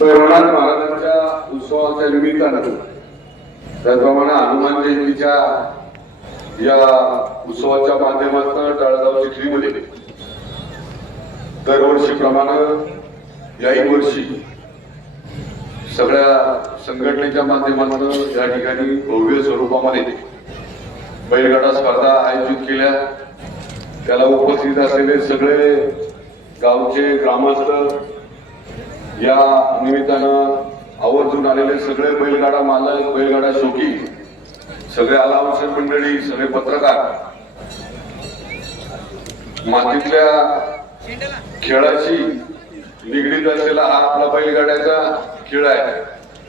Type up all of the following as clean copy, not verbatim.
भैरवनाथ महाराजांच्या उत्सवाच्या निमित्तानं त्याचप्रमाणे हनुमान जयंतीच्या या उत्सवाच्या माध्यमातून टाळगाव चिखलीमध्ये दरवर्षीप्रमाणे याही वर्षी सगळ्या संघटनेच्या माध्यमातून या ठिकाणी भव्य स्वरूपामध्ये बैलगाडा स्पर्धा आयोजित केल्या। त्याला उपस्थित असलेले सगळे गावचे ग्रामस्थ, या निमित्तानं आवर्जून आलेले सगळे बैलगाडा मालक, बैलगाडा शौकी, सगळे आलावसन मंडळी, सगळे पत्रकार, मातीतल्या खेळाशी निगडीत असलेला हा आपला बैलगाड्याचा खेळ आहे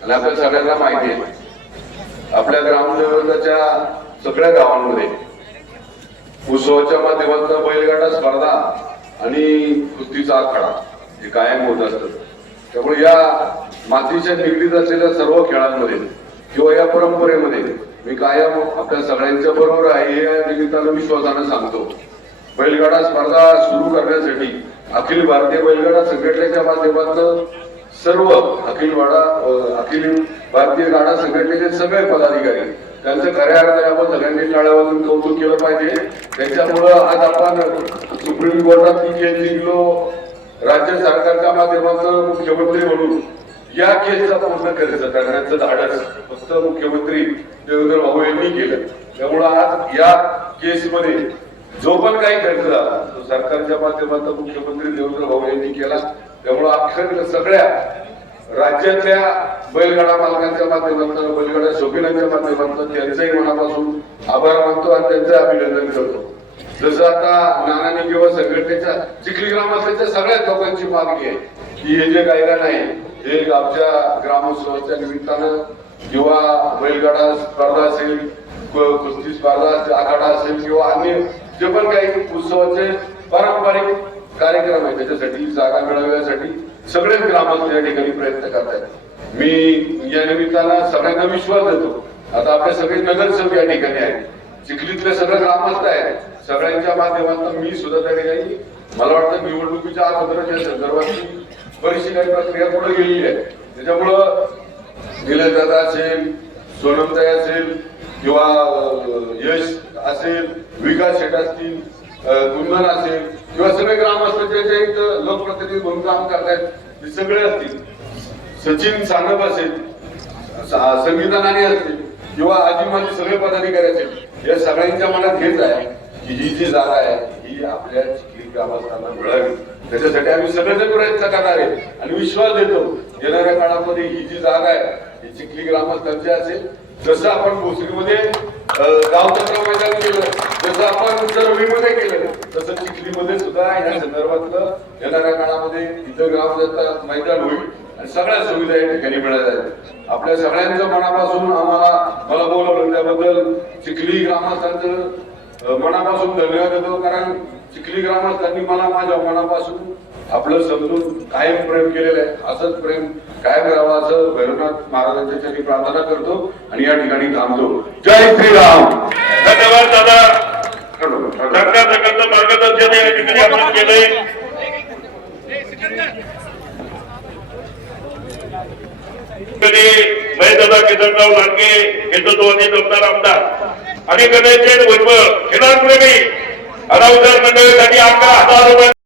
आणि आपल्या सगळ्यांना माहिती आहे। आपल्या ग्रामदेवताच्या सगळ्या गावांमध्ये उत्सवाच्या माध्यमातून बैलगाडा स्पर्धा आणि कुस्तीचा आखाडा हे कायम होत असतं। त्यामुळे या मातीच्या निगडीत असलेल्या सर्व खेळांमध्ये किंवा या परंपरेमध्ये मी कायम आपल्या सगळ्यांच्या बरोबर आहे हे या निमित्तानं विश्वासानं सांगतो। बैलगाडा स्पर्धा सुरू करण्यासाठी अखिल भारतीय बैलगाडा संघटनेच्या माध्यमातून सर्व अखिल भारतीय गाडा संघटनेचे सगळे पदाधिकारी त्यांचं खऱ्या अर्थाने आपण सगळ्यांनी टाळ्या वाजवून कौतुक केलं पाहिजे। त्याच्यामुळं आज आपण सुप्रीम कोर्टात ती केस जिंकलो, राज्य सरकारच्या माध्यमातून मुख्यमंत्री म्हणून या केसचा पूर्ण खर्च करण्याचं धाडस फक्त मुख्यमंत्री देवेंद्र भाऊ यांनी केलं। त्यामुळं आज या केसमध्ये जो पण काही खर्च झाला तो सरकारच्या माध्यमातून मुख्यमंत्री देवेंद्र भाऊ यांनी केला। त्यामुळं अक्षर सगळ्या राज्यातल्या बैलगाडा मालकांच्या माध्यमातून, बैलगाडा शौकीनांच्या माध्यमातून त्यांचंही मनापासून आभार मानतो आणि त्यांचं अभिनंदन करतो। जसं आता नानांनी किंवा संघटनेच्या चिखली ग्रामस्थांच्या सगळ्याच लोकांची मागणी आहे की हे जे गायला नाही हे आमच्या ग्रामोत्सवाच्या निमित्तानं किंवा बैलगाडा स्पर्धा असेल, कुस्ती स्पर्धा आखाडा असेल किंवा अन्य जे पण काही उत्सवाचे पारंपरिक कार्यक्रम आहे त्याच्यासाठी जागा मिळवण्यासाठी सगळेच ग्रामस्थ या ठिकाणी प्रयत्न करतायत। मी या निमित्तानं सगळ्यांना विश्वास देतो। आता आपले सगळे नगरसेवक या ठिकाणी आहेत, चिखलीतले सगळे ग्रामस्थ आहेत, सगळ्यांच्या माध्यमातून मी सुद्धा त्या ठिकाणी मला वाटतं निवडणुकीच्या अगोदरच्या संदर्भातली बरीचशी काही प्रक्रिया पुढे गेलेली आहे। त्याच्यामुळं निलेश दादा असेल, सोनमताई असेल किंवा यश असेल, विकास शेट असतील, कुंदन असेल किंवा सगळे ग्रामस्थ जे लोकप्रतिनिधी म्हणून काम करतायत ते सगळे असतील, सचिन सानप असेल, संगीता नाणे असतील किंवा आजी माझे सगळे पदाधिकारी असतील, या सगळ्यांच्या मनात हेच आहे की ही जी जागा आहे ही आपल्या चिखली ग्रामस्थांना मिळावी। त्याच्यासाठी आम्ही सगळेजण प्रयत्न करणार आहे आणि विश्वास देतो येणाऱ्या काळामध्ये ही जी जागा आहे ही चिखली ग्रामस्थांची असेल। जसं आपण भोसरीमध्ये गावचक्र मैदान केलं, जसं आपण चरवीमध्ये केलं, तसं चिखलीमध्ये सुद्धा या संदर्भातलं येणाऱ्या काळामध्ये इथं ग्रामदेवता मैदान होईल आणि सगळ्या सुविधा या ठिकाणी मिळाल्या। आपल्या सगळ्यांचं मनापासून मला बोलवलं त्याबद्दल चिखली ग्रामस्थांचं मनापासून धन्यवाद देतो। कारण चिखली ग्रामस्थांनी मला माझ्या मनापासून आपलं समजून कायम प्रेम केलेलं आहे। असंच प्रेम कायम राहावं असं भैरवनाथ महाराजांच्या चरणी प्रार्थना करतो आणि या ठिकाणी थांबतो। जय श्रीराम। धन्यवाद दादा। सरकारचं मार्गदर्शन या ठिकाणी आपण केलंय। दादा केदारराव लांडगे नेतृत्वाने जमदार आमदार आणि गणेश वैभव खेळाडूप्रेमी अनाउन्सर मंडळीसाठी 11,000 रुपये